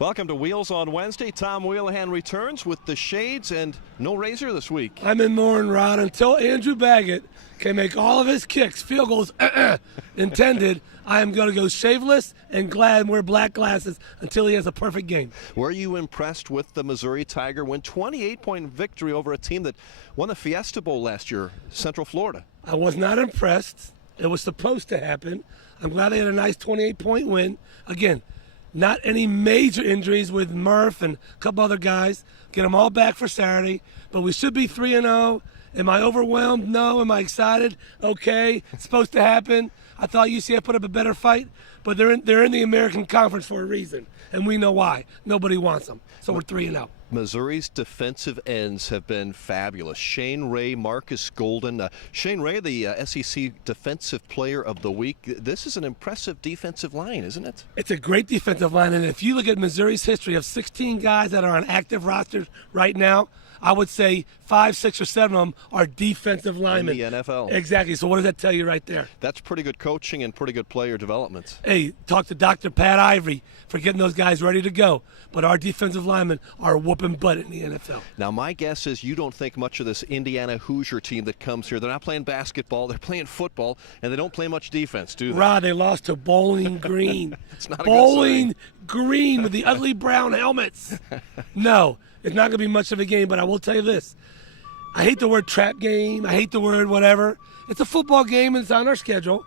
Welcome to Wheels on Wednesday. Tom Wheelahan returns with the shades and no razor this week. I'm in mourning, Rod, until Andrew Baggett can make all of his kicks, field goals intended. I am going to go shaveless and glad and wear black glasses until he has a perfect game. Were you impressed with the Missouri Tiger win 28-point victory over a team that won the Fiesta Bowl last year, Central Florida? I was not impressed. It was supposed to happen. I'm glad they had a nice 28-point win. Again, not any major injuries with Murph and a couple other guys. Get them all back for Saturday. But we should be 3-0. Am I overwhelmed? No. Am I excited? Okay. It's supposed to happen. I thought UCF put up a better fight, but they're in the American Conference for a reason, and we know why. Nobody wants them. So we're 3-0. Missouri's defensive ends have been fabulous. Shane Ray, Marcus Golden. Shane Ray, the SEC Defensive Player of the Week. This is an impressive defensive line, isn't it? It's a great defensive line, and if you look at Missouri's history of 16 guys that are on active rosters right now, I would say 5, 6, or 7 of them are defensive linemen. In the NFL. Exactly. So what does that tell you right there? That's pretty good coaching and pretty good player development. Hey, talk to Dr. Pat Ivory for getting those guys ready to go. But our defensive linemen are whooping butt in the NFL. Now, my guess is you don't think much of this Indiana Hoosier team that comes here. They're not playing basketball. They're playing football, and they don't play much defense, do they? Rod, they lost to Bowling Green. It's not a Bowling Green with the ugly brown helmets. No, it's not going to be much of a game, but I will tell you this. I hate the word trap game. I hate the word whatever. It's a football game, and it's on our schedule.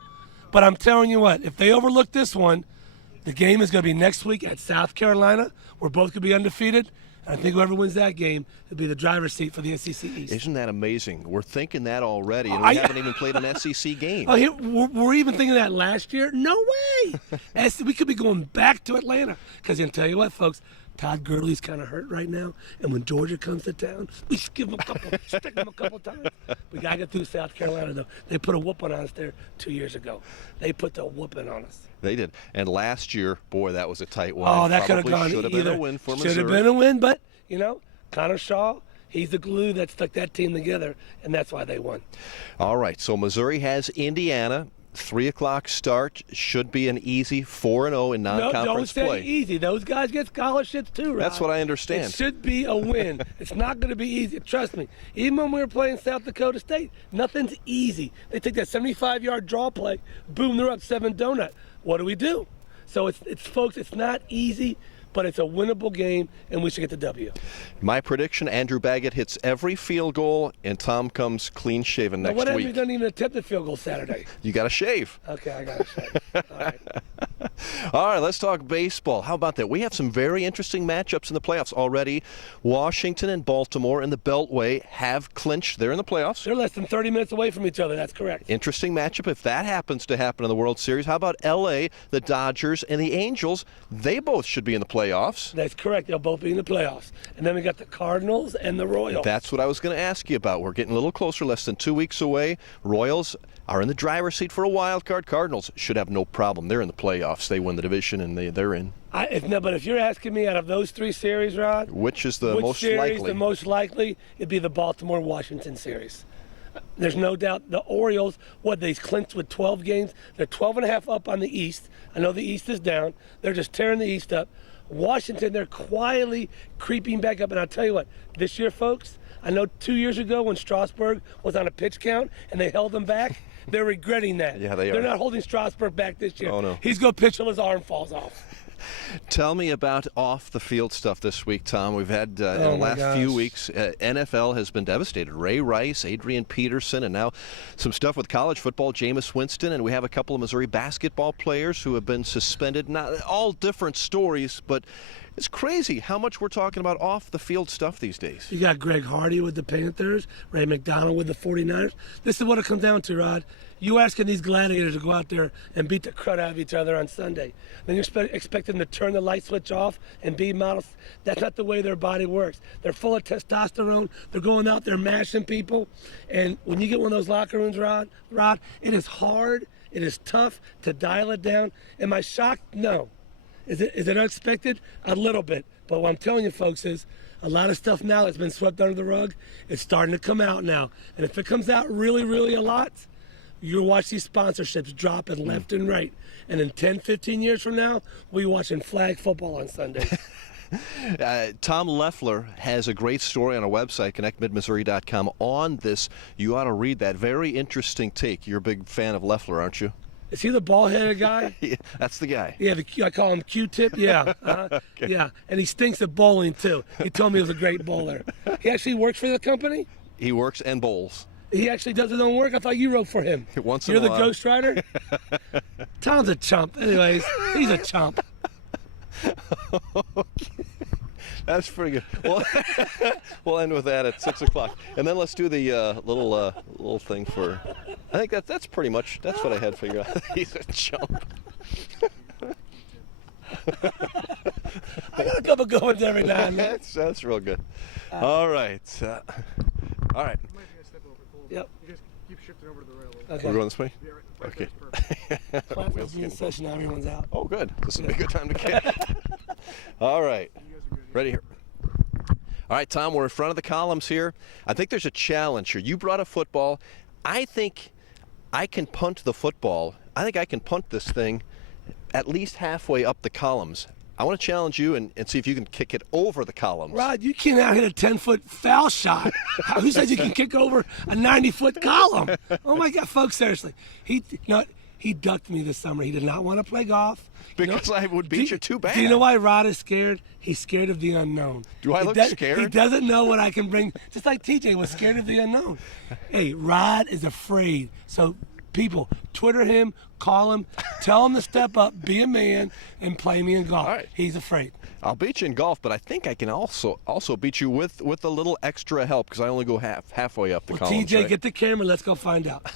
But I'm telling you what, if they overlook this one, the game is going to be next week at South Carolina. We're both going to be undefeated. And I think whoever wins that game will be the driver's seat for the SEC East. Isn't that amazing? We're thinking that already, and we haven't even played an SEC game. We're even thinking that last year? No way! We could be going back to Atlanta. Because I'll tell you what, folks, Todd Gurley's kind of hurt right now, and when Georgia comes to town, we give him stick him a couple times. We got to get through South Carolina, though. They put a whooping on us there 2 years ago. They put the whooping on us. They did. And last year, boy, that was a tight one. Oh, that could have gone should have been a win for Missouri. Should have been a win, but, you know, Connor Shaw, he's the glue that stuck that team together, and that's why they won. All right, so Missouri has Indiana. 3 o'clock start, should be an easy 4-0 in non-conference play. No, don't say easy. Those guys get scholarships too, right? That's what I understand. It should be a win. It's not going to be easy. Trust me. Even when we were playing South Dakota State, nothing's easy. They take that 75-yard draw play, boom, they're up 7 donut. What do we do? So it's folks, it's not easy, but it's a winnable game, and we should get the W. My prediction, Andrew Baggett hits every field goal, and Tom comes clean-shaven next week. What if he doesn't even attempt a field goal Saturday? You got to shave. Okay, I got to shave. All right. All right, let's talk baseball. How about that? We have some very interesting matchups in the playoffs already. Washington and Baltimore in the Beltway have clinched. They're in the playoffs. They're less than 30 minutes away from each other. That's correct. Interesting matchup if that happens to happen in the World Series. How about L.A., the Dodgers, and the Angels? They both should be in the playoffs. That's correct. They'll both be in the playoffs. And then we got the Cardinals and the Royals. That's what I was going to ask you about. We're getting a little closer, less than 2 weeks away. Royals are in the driver's seat for a wild card. Cardinals should have no problem. They're in the playoffs. They win the division, and they're in. But if you're asking me out of those 3 series, Rod, which is the most series likely? The most likely, it'd be the Baltimore-Washington series. There's no doubt the Orioles, they clinched with 12 games. They're 12.5 up on the East. I know the East is down. They're just tearing the East up. Washington, they're quietly creeping back up. And I'll tell you what, this year, folks, I know 2 years ago when Strasburg was on a pitch count and they held them back, they're regretting that. Yeah, they are. They're not holding Strasburg back this year. Oh, no. He's going to pitch till his arm falls off. Tell me about off-the-field stuff this week, Tom. We've had, in the last few weeks, NFL has been devastated. Ray Rice, Adrian Peterson, and now some stuff with college football, Jameis Winston, and we have a couple of Missouri basketball players who have been suspended. Not all different stories, but it's crazy how much we're talking about off-the-field stuff these days. You got Greg Hardy with the Panthers, Ray McDonald with the 49ers. This is what it comes down to, Rod. You asking these gladiators to go out there and beat the crud out of each other on Sunday. Then you expect them to turn the light switch off and be models. That's not the way their body works. They're full of testosterone. They're going out there mashing people. And when you get one of those locker rooms, Rod, it is hard. It is tough to dial it down. Am I shocked? No. Is it unexpected? A little bit. But what I'm telling you, folks, is a lot of stuff now that's been swept under the rug. It's starting to come out now. And if it comes out really, really a lot, You'll watch these sponsorships dropping left and right. And in 10, 15 years from now, we'll be watching flag football on Sundays. Tom Leffler has a great story on our website, connectmidmissouri.com, on this. You ought to read that. Very interesting take. You're a big fan of Leffler, aren't you? Is he the ball-headed guy? Yeah, that's the guy. Yeah, I call him Q-tip. Yeah, Okay. yeah. And he stinks at bowling, too. He told me he was a great bowler. He actually works for the company? He works and bowls. He actually does his own work? I thought you wrote for him. Once in You're a the while. ghost writer? Tom's a chump. Anyways, he's a chump. That's pretty good. Well, we'll end with that at 6 o'clock, and then let's do the little thing for. I think that's pretty much what I had figured out. He's a chump. I got a couple good ones every now and then. That's real good. All right. All right. You might be a step over, Cole. Yep. You just keep shifting over to the rail. Okay. We're going this way. Yeah, right Okay. there's perfect. Class is in session now. Everyone's out. Oh, good. This would be a good time to catch. All right. You guys are good. Ready here. All right, Tom, we're in front of the columns here. I think there's a challenge here. You brought a football. I think I can punt the football. I think I can punt this thing at least halfway up the columns. I want to challenge you and see if you can kick it over the columns. Rod, you cannot hit a 10-foot foul shot. Who says you can kick over a 90-foot column? Oh, my God, folks, seriously. He ducked me this summer. He did not want to play golf. Because I would beat you too bad. Do you know why Rod is scared? He's scared of the unknown. Do I look scared? He doesn't know what I can bring. Just like TJ was scared of the unknown. Hey, Rod is afraid. So, people, Twitter him, call him, tell him to step up, be a man, and play me in golf. All right. He's afraid. I'll beat you in golf, but I think I can also beat you with a little extra help because I only go halfway up the columns. TJ, right? get the camera. Let's go find out.